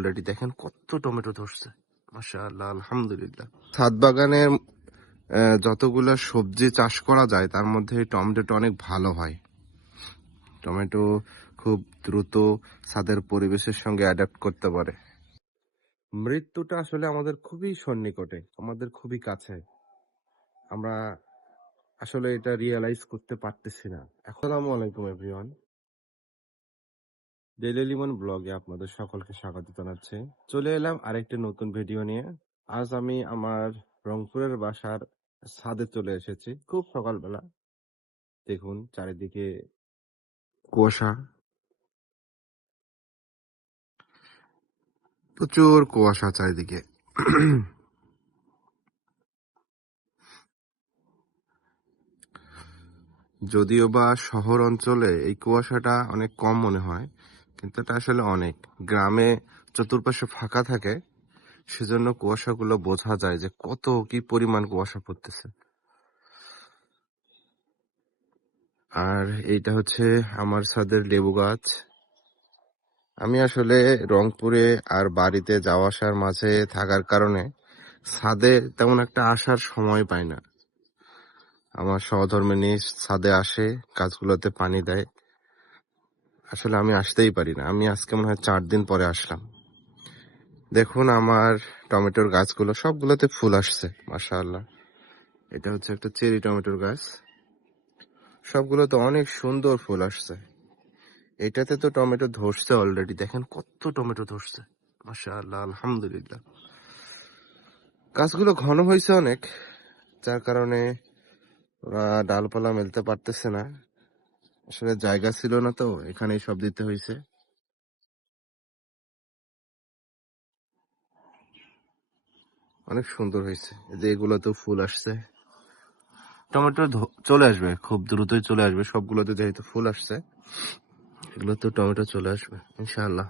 Already দেখেন কত tomato ধরছে, মাশাআল্লাহ, আলহামদুলিল্লাহ। ছাদ বাগানের যতগুলো সবজি চাষ করা যায় তার মধ্যে এই টমেটোটা অনেক ভালো হয়। টমেটো খুব দ্রুত ছাদের পরিবেশের সঙ্গে অ্যাডাপ্ট করতে পারে। মৃত্যুটা আসলে আমাদের খুবই সন্নিকটে, আমাদের খুবই কাছে। আমরা আসলে এটা রিয়েলাইজ করতে পারতেছি না। আসসালামু আলাইকুম এভরিওয়ান, ডেইলি লিমন ব্লগে আপনাদের সকলকে স্বাগত জানাচ্ছি। চলে এলাম আরেকটি নতুন ভিডিও নিয়ে। আজ আমি আমার রংপুরের বাসার ছাদে চলে এসেছি খুব সকালবেলা। দেখুন চারিদিকে কুয়াশা, প্রচুর কুয়াশা চারিদিকে। যদিও বা শহর অঞ্চলে এই কুয়াশাটা অনেক কম মনে হয়, কিন্তু এটা আসলে অনেক। গ্রামে চতুর্পাশে ফাঁকা থাকে, সেজন্য কুয়াশাগুলো বোঝা যায় যে কত কি পরিমাণ কুয়াশা পড়তেছে। আর এইটা হচ্ছে আমার ছাদের লেবু গাছ। আমি আসলে রংপুরে আর বাড়িতে যাওয়া আসার মাঝে থাকার কারণে ছাদে তেমন একটা আসার সময় পাই না। আমার সহধর্মিণী ছাদে আসে, গাছগুলোতে পানি দেয়। আসলে আমি আসতেই পারি না। আমি আজকে মনে হয় 4 দিন পরে আসলাম। দেখুন আমার টমেটোর গাছগুলো সবগুলোতে ফুল আসছে, মাশাআল্লাহ। এটা হচ্ছে একটা চেরি টমেটোর গাছ, সবগুলোতে অনেক সুন্দর ফুল আসছে। এটাতে তো টমেটো ধরছে অলরেডি, দেখেন কত টমেটো ধরছে, মাশাআল্লাহ, আলহামদুলিল্লাহ। গাছগুলো ঘন হয়েছে অনেক, যার কারণে ওরা ডালপালা মেলতে পারতেছে না। আসলে জায়গা ছিল না, তো এখানেই সব দিতে হয়েছে। অনেক সুন্দর হয়েছে, যে এগুলোতেও ফুল আসছে। টমেটো চলে আসবে, খুব দ্রুতই চলে আসবে। সবগুলোতে যেহেতু ফুল আসছে, এগুলোতেও টমেটো চলে আসবে ইনশাআল্লাহ।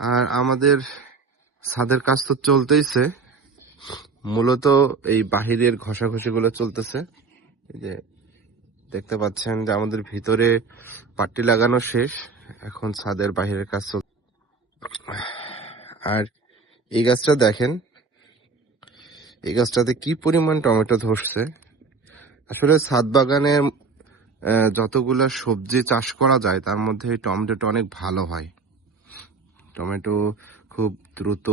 আর আমাদের ছাদের কাজ তো চলতেইছে, মূলত এই বাহিরের ঘষাঘষি গুলো চলতেছে। এই যে দেখতে পাচ্ছেন যে আমাদের ভিতরে পাট্টি লাগানো শেষ, এখন ছাদের বাহিরের কাজ চল। আর এই গাছটা দেখেন, এই গাছটাতে কি পরিমাণ টমেটো ধরছে। আসলে ছাদ বাগানে যতগুলা সবজি চাষ করা যায় তার মধ্যে এই টমেটোটা অনেক ভালো হয়। টমেটো খুব দ্রুত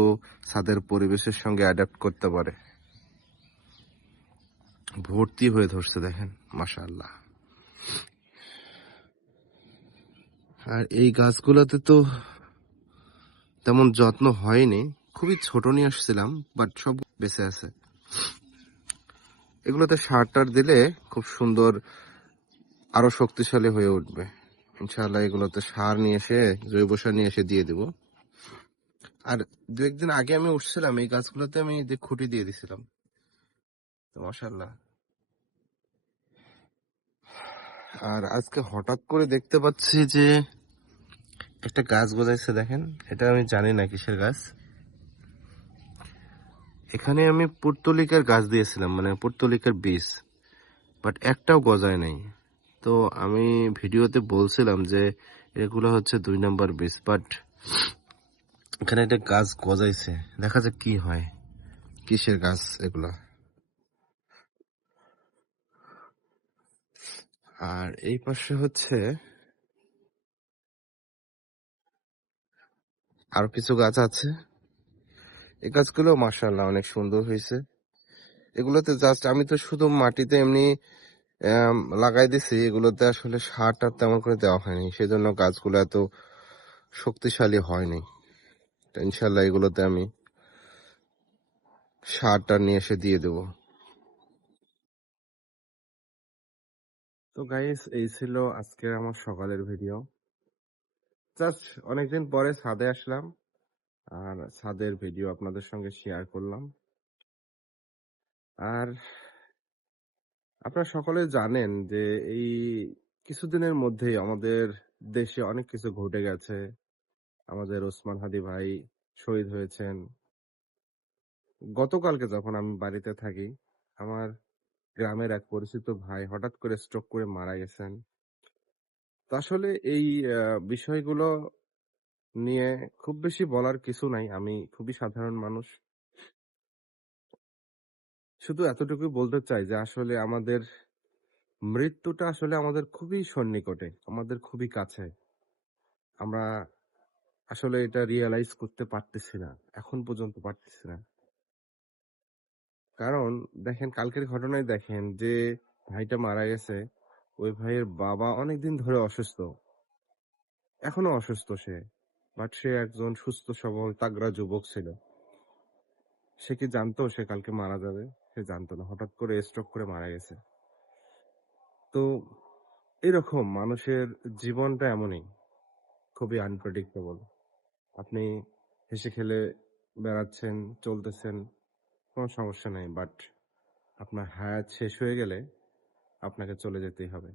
ছাদের পরিবেশের সঙ্গে অ্যাডাপ্ট করতে পারে। ভর্তি হয়ে ধরছে দেখেন, মাশাআল্লাহ। আর এই গাছগুলোতে তো তেমন যত্ন হয়নি, খুবই ছোট নিয়ে আসছিলাম, বাট সব বেঁচে আছে। এগুলোতে সার টার দিলে খুব সুন্দর, আরো শক্তিশালী হয়ে উঠবে ইনশাআল্লাহ। এগুলোতে সার নিয়ে এসে, জৈব সার নিয়ে এসে দিয়ে দিব। আর 2-1 দিন আগে আমি উঠছিলাম, এই গাছগুলোতে আমি যে খুঁটি দিয়ে দিছিলাম, তো মাশাআল্লাহ। আর আজকে হঠাৎ করে দেখতে পাচ্ছি যে একটা গাছ গজাইছে, দেখেন। এটা আমি জানি না কিসের গাছ। এখানে আমি পুর্তলিকার গাছ দিয়েছিলাম, মানে পুর্তলিকার বীজ, বাট একটাও গজায় নাই। তো আমি ভিডিওতে বলছিলাম যে এগুলো হচ্ছে 2 নম্বর বীজ, বাট এখানে একটা গাছ গজাইছে। দেখা যাক কি হয়, কিসের গাছ এগুলা। আর এই পাশে হচ্ছে আরো কিছু গাছ আছে। এই গাছগুলো মাশাআল্লাহ অনেক সুন্দর হয়েছে। এগুলোতে জাস্ট আমি তো শুধু মাটিতে এমনি লাগাই দিছি, এগুলোতে আসলে সার টার তেমন করে দেওয়া হয়নি, সেজন্য গাছগুলো এত শক্তিশালী হয়নি। তো ইনশাল্লাহ এগুলোতে আমি সার টার নিয়ে এসে দিয়ে দেবো। তো গাইস, এই ছিল আজকের আমার সকালের ভিডিও। জাস্ট অনেকদিন পরে ছাদে আসলাম, আর ছাদের ভিডিও আপনাদের সঙ্গে শেয়ার করলাম। আর আপনারা সকলে জানেন যে এই কিছুদিনের মধ্যেই আমাদের দেশে অনেক কিছু ঘটে গেছে। আমাদের ওসমান হাদি ভাই শহীদ হয়েছেন। গতকালকে যখন আমি বাড়িতে থাকি, আমার গ্রামের এক পরিচিত ভাই হঠাৎ করে স্ট্রোক করে মারা গেছেন। তো আসলে এই বিষয়গুলো নিয়ে খুব বেশি বলার কিছু নাই। আমি খুবই সাধারণ মানুষ। শুধু এতটুকুই বলতে চাই যে আসলে আমাদের মৃত্যুটা আসলে আমাদের খুবই সন্নিকটে, আমাদের খুবই কাছে। আমরা আসলে এটা রিয়ালাইজ করতে পারতেছি না। এখন পর্যন্ত পারতেছি না। কারণ দেখেন কালকের ঘটনায় দেখেন যে ভাইটা মারা গেছে, ওই ভাইয়ের বাবা অনেকদিন ধরে অসুস্থ। এখনো অসুস্থ সে। বাট সে একজন সুস্থ সবল তাগড়া যুবক ছিল। সে কি জানতো সে কালকে মারা যাবে? সে জানতো না। হঠাৎ করে স্ট্রোক করে মারা গেছে। তো এরকম মানুষের জীবনটা এমনই। খুবই আনপ্রেডিক্টেবল। আপনি হেসে খেলে বেড়াচ্ছেন, চলতেছেন, কোনো সমস্যা নেই। বাট আপনার হায়াত শেষ হয়ে গেলে আপনাকে চলে যেতেই হবে।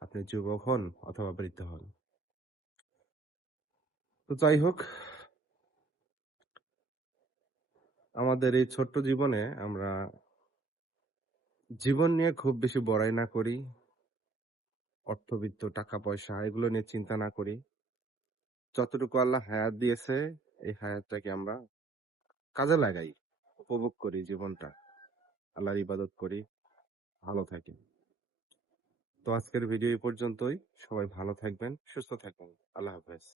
আপনি যুবক হন অথবা বৃদ্ধ হন। তো যাই হোক, আমাদের এই ছোট্ট জীবনে আমরা জীবন নিয়ে খুব বেশি বড়াই না করি, অর্থবিত্ত, টাকা-পয়সা এগুলো নিয়ে চিন্তা না করি। যতটুকু আল্লাহ হায়াত দিয়েছে, এই হায়াতটাকে আমরা কাজে লাগাই। উপভোগ করি জীবনটা। আল্লাহর ইবাদত করি, ভালো থাকি। তো আজকের ভিডিও এই পর্যন্তই। সবাই ভালো থাকবেন, সুস্থ থাকবেন। আল্লাহ হাফেজ।